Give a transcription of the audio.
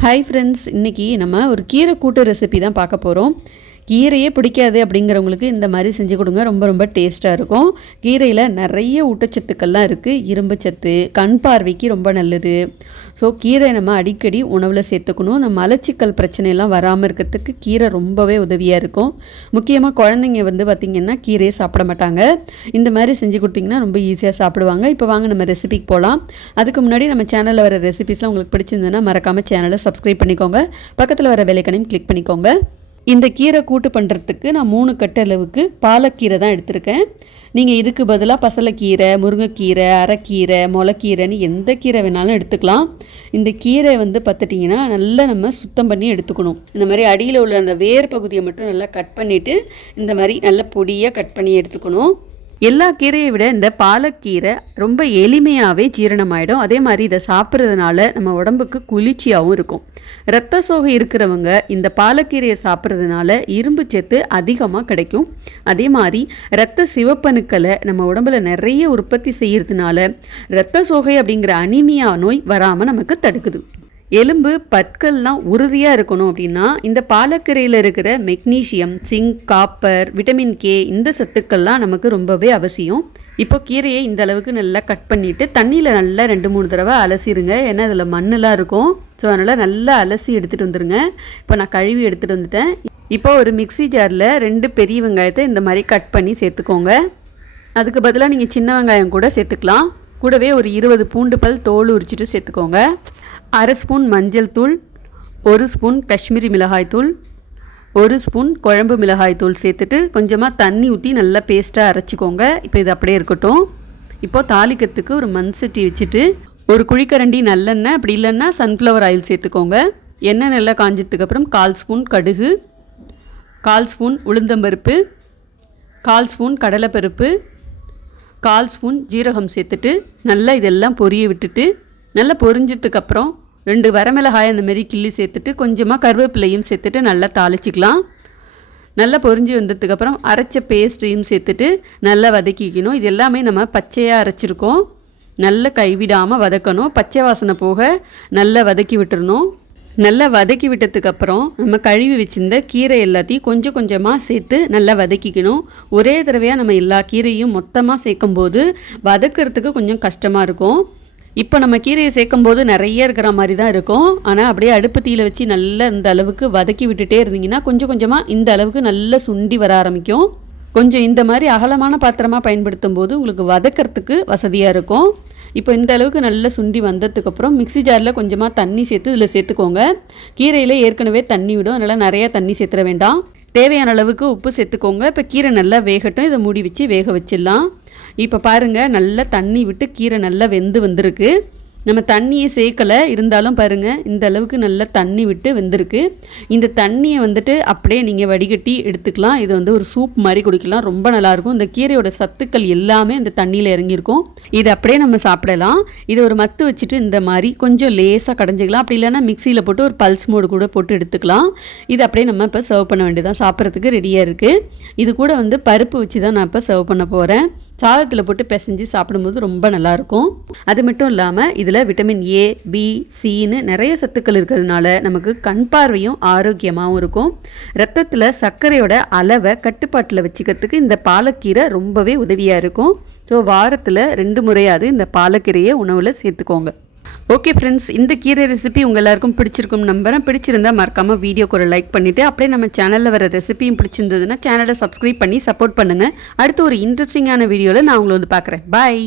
Hi friends, இன்றைக்கி நம்ம ஒரு கீரை கூட்டு ரெசிபி தான் பார்க்க போகிறோம். கீரையே பிடிக்காது அப்படிங்கிறவங்களுக்கு இந்த மாதிரி செஞ்சு கொடுங்க, ரொம்ப ரொம்ப டேஸ்ட்டாக இருக்கும். கீரையில் நிறைய ஊட்டச்சத்துக்கள்லாம் இருக்குது. இரும்பு சத்து, கண் பார்வைக்கு ரொம்ப நல்லது. ஸோ கீரை நம்ம அடிக்கடி உணவில் சேர்த்துக்கணும். இந்த மலச்சிக்கல் பிரச்சனையெல்லாம் வராமல் இருக்கிறதுக்கு கீரை ரொம்பவே உதவியாக இருக்கும். முக்கியமாக குழந்தைங்க பார்த்திங்கன்னா கீரையை சாப்பிட மாட்டாங்க. இந்த மாதிரி செஞ்சு கொடுத்திங்கன்னா ரொம்ப ஈஸியாக சாப்பிடுவாங்க. இப்போ வாங்க நம்ம ரெசிபிக்கு போகலாம். அதுக்கு முன்னாடி நம்ம சேனலில் வர ரெசிபிஸ்லாம் உங்களுக்கு பிடிச்சிருந்ததுன்னா மறக்காமல் சேனலை சப்ஸ்கிரைப் பண்ணிக்கோங்க. பக்கத்தில் வர பெல்லைக்கனையும் கிளிக் பண்ணிக்கோங்க. இந்த கீரை கூட்டு பண்ணுறதுக்கு நான் 3 கட்டு அளவுக்கு பாலக்கீரை தான் எடுத்திருக்கேன். நீங்கள் இதுக்கு பதிலாக பசலைக்கீரை, முருங்கைக்கீரை, அரைக்கீரை, முளைக்கீரைன்னு எந்த கீரை வேணாலும் எடுத்துக்கலாம். இந்த கீரை பார்த்துட்டிங்கன்னா நல்லா நம்ம சுத்தம் பண்ணி எடுத்துக்கணும். இந்த மாதிரி அடியில் உள்ள அந்த வேர் பகுதியை மட்டும் நல்லா கட் பண்ணிவிட்டு இந்த மாதிரி நல்லா பொடியாக கட் பண்ணி எடுத்துக்கணும். எல்லா கீரையை விட இந்த பாலக்கீரை ரொம்ப எளிமையாகவே ஜீரணமாயிடும். அதே மாதிரி இதை சாப்பிட்றதுனால நம்ம உடம்புக்கு குளிர்ச்சியாகவும் இருக்கும். இரத்த சோகை இருக்கிறவங்க இந்த பாலக்கீரையை சாப்பிட்றதுனால இரும்பு சத்து அதிகமாக கிடைக்கும். அதே மாதிரி இரத்த சிவப்பணுக்களை நம்ம உடம்புல நிறைய உற்பத்தி செய்கிறதுனால இரத்த சோகை அப்படிங்கிற அனீமியா நோய் வராமல் நமக்கு தடுக்குது. எலும்பு பற்கள்லாம் உறுதியாக இருக்கணும் அப்படின்னா இந்த பாலக்கீரையில் இருக்கிற magnesium, zinc, copper, vitamin K இந்த சத்துக்கள்லாம் நமக்கு ரொம்பவே அவசியம். இப்போ கீரையை இந்த அளவுக்கு நல்லா கட் பண்ணிவிட்டு தண்ணியில் நல்லா 2-3 தடவை அலசிடுங்க. ஏன்னா இதில் மண்ணெலாம் இருக்கும். ஸோ அதனால் நல்லா அலசி எடுத்துகிட்டு வந்துடுங்க. இப்போ நான் கழுவி எடுத்துகிட்டு வந்துட்டேன். இப்போ ஒரு மிக்ஸி ஜாரில் 2 பெரிய வெங்காயத்தை இந்த மாதிரி கட் பண்ணி சேர்த்துக்கோங்க. அதுக்கு பதிலாக நீங்கள் சின்ன வெங்காயம் கூட சேர்த்துக்கலாம். கூடவே ஒரு 20 பூண்டு பல் தோல் உரிச்சிட்டு சேர்த்துக்கோங்க. 1/2 ஸ்பூன் மஞ்சள் தூள், 1 ஸ்பூன் காஷ்மீரி மிளகாய் தூள், 1 ஸ்பூன் குழம்பு மிளகாய் தூள் சேர்த்துட்டு கொஞ்சமாக தண்ணி ஊற்றி நல்லா பேஸ்ட்டாக அரைச்சிக்கோங்க. இப்போ இது அப்படியே இருக்கட்டும். இப்போது தாளிக்கிறதுக்கு ஒரு மண் சட்டி வச்சுட்டு ஒரு குழிக்கரண்டி நல்லெண்ணெய், அப்படி இல்லைன்னா சன்ஃப்ளவர் ஆயில் சேர்த்துக்கோங்க. எண்ணெய் நல்லா காஞ்சதுக்கப்புறம் 1/4 ஸ்பூன் கடுகு, 1/4 ஸ்பூன் உளுந்தம்பருப்பு, 1/4 ஸ்பூன் கடலைப்பருப்பு, 1/4 ஸ்பூன் ஜீரகம் சேர்த்துட்டு நல்லா இதெல்லாம் பொரிய விட்டுட்டு நல்லா பொரிஞ்சதுக்கப்புறம் 2 வரமிளகாய் அந்த மாரி கிள்ளி சேர்த்துட்டு கொஞ்சமாக கருவேப்பிலையும் சேர்த்துட்டு நல்லா தாளிச்சிக்கலாம். நல்லா பொரிஞ்சு வந்ததுக்கப்புறம் அரைச்ச பேஸ்ட்டையும் சேர்த்துட்டு நல்லா வதக்கிக்கணும். இது எல்லாமே நம்ம பச்சையாக அரைச்சிருக்கோம். நல்லா கைவிடாமல் வதக்கணும். பச்சை வாசனை போக நல்லா வதக்கி விட்டுறணும். நல்லா வதக்கி விட்டதுக்கப்புறம் நம்ம கழுவி வச்சுருந்த கீரை எல்லாத்தையும் கொஞ்சம் கொஞ்சமாக சேர்த்து நல்லா வதக்கிக்கணும். ஒரே தடவையாக நம்ம எல்லா கீரையும் மொத்தமாக சேர்க்கும்போது வதக்கிறதுக்கு கொஞ்சம் கஷ்டமாக இருக்கும். இப்போ நம்ம கீரையை சேர்க்கும்போது நிறைய இருக்கிற மாதிரி தான் இருக்கும். ஆனால் அப்படியே அடுப்பு தீயில் வச்சு நல்லா இந்த அளவுக்கு வதக்கி விட்டுட்டே இருந்தீங்கன்னா கொஞ்சம் கொஞ்சமாக இந்த அளவுக்கு நல்லா சுண்டி வர ஆரம்பிக்கும். கொஞ்சம் இந்த மாதிரி அகலமான பாத்திரமாக பயன்படுத்தும் போது உங்களுக்கு வதக்கிறதுக்கு வசதியாக இருக்கும். இப்போ இந்த அளவுக்கு நல்லா சுண்டி வந்ததுக்கப்புறம் மிக்ஸி ஜாரில் கொஞ்சமாக தண்ணி சேர்த்து இதில் சேர்த்துக்கோங்க. கீரையில் ஏற்கனவே தண்ணி விடும், அதனால் நிறையா தண்ணி சேர்த்துற வேண்டாம். தேவையான அளவுக்கு உப்பு சேர்த்துக்கோங்க. இப்போ கீரை நல்லா வேகட்டும். இதை மூடி வச்சு வேக வச்சிடலாம். இப்போ பாருங்கள், நல்லா தண்ணி விட்டு கீரை நல்லா வெந்து வந்திருக்கு. நம்ம தண்ணியை சேர்க்கலை, இருந்தாலும் பாருங்கள் இந்த அளவுக்கு நல்லா தண்ணி விட்டு வெந்திருக்கு. இந்த தண்ணியை அப்படியே நீங்கள் வடிகட்டி எடுத்துக்கலாம். இது ஒரு சூப் மாதிரி குடிக்கலாம், ரொம்ப நல்லாயிருக்கும். இந்த கீரையோட சத்துக்கள் எல்லாமே இந்த தண்ணியில் இறங்கியிருக்கும். இது அப்படியே நம்ம சாப்பிடலாம். இதை ஒரு மத்து வச்சுட்டு இந்த மாதிரி கொஞ்சம் லேசாக கடைஞ்சிக்கலாம். அப்படி இல்லைன்னா மிக்சியில் போட்டு ஒரு பல்ஸ் மோடு கூட போட்டு எடுத்துக்கலாம். இது அப்படியே நம்ம இப்போ சர்வ் பண்ண வேண்டியதான். சாப்பிட்றதுக்கு ரெடியாக இருக்குது. இது கூட பருப்பு வச்சு தான் நான் இப்போ சர்வ் பண்ண போகிறேன். சாதத்தில் போட்டு பிசைஞ்சு சாப்பிடும்போது ரொம்ப நல்லாயிருக்கும். அது மட்டும் இல்லாமல் இதில் விட்டமின் ஏ, பி, சின்னு நிறைய சத்துக்கள் இருக்கிறதுனால நமக்கு கண் பார்வையும் ஆரோக்கியமாகவும் இருக்கும். ரத்தத்தில் சர்க்கரையோட அளவை கட்டுப்பாட்டில் வச்சுக்கிறதுக்கு இந்த பாலக்கீரை ரொம்பவே உதவியாக இருக்கும். ஸோ வாரத்தில் 2 முறையாவது இந்த பாலக்கீரையை உணவில் சேர்த்துக்கோங்க. ஓகே ஃப்ரெண்ட்ஸ், இந்த கீரை ரெசிபி உங்கள் எல்லாருக்கும் பிடிச்சிருக்கும் நம்புறேன். பிடிச்சிருந்தால் மறக்காமல் வீடியோக்கு ஒரு லைக் பண்ணிவிட்டு அப்படியே நம்ம சேனலில் வர ரெசிபியும் பிடிச்சிருந்ததுன்னா சேனலை சப்ஸ்கிரைப் பண்ணி சப்போர்ட் பண்ணுங்கள். அடுத்து ஒரு இன்ட்ரெஸ்டிங்கான வீடியோவில் நான் உங்களை பார்க்குறேன். பாய்.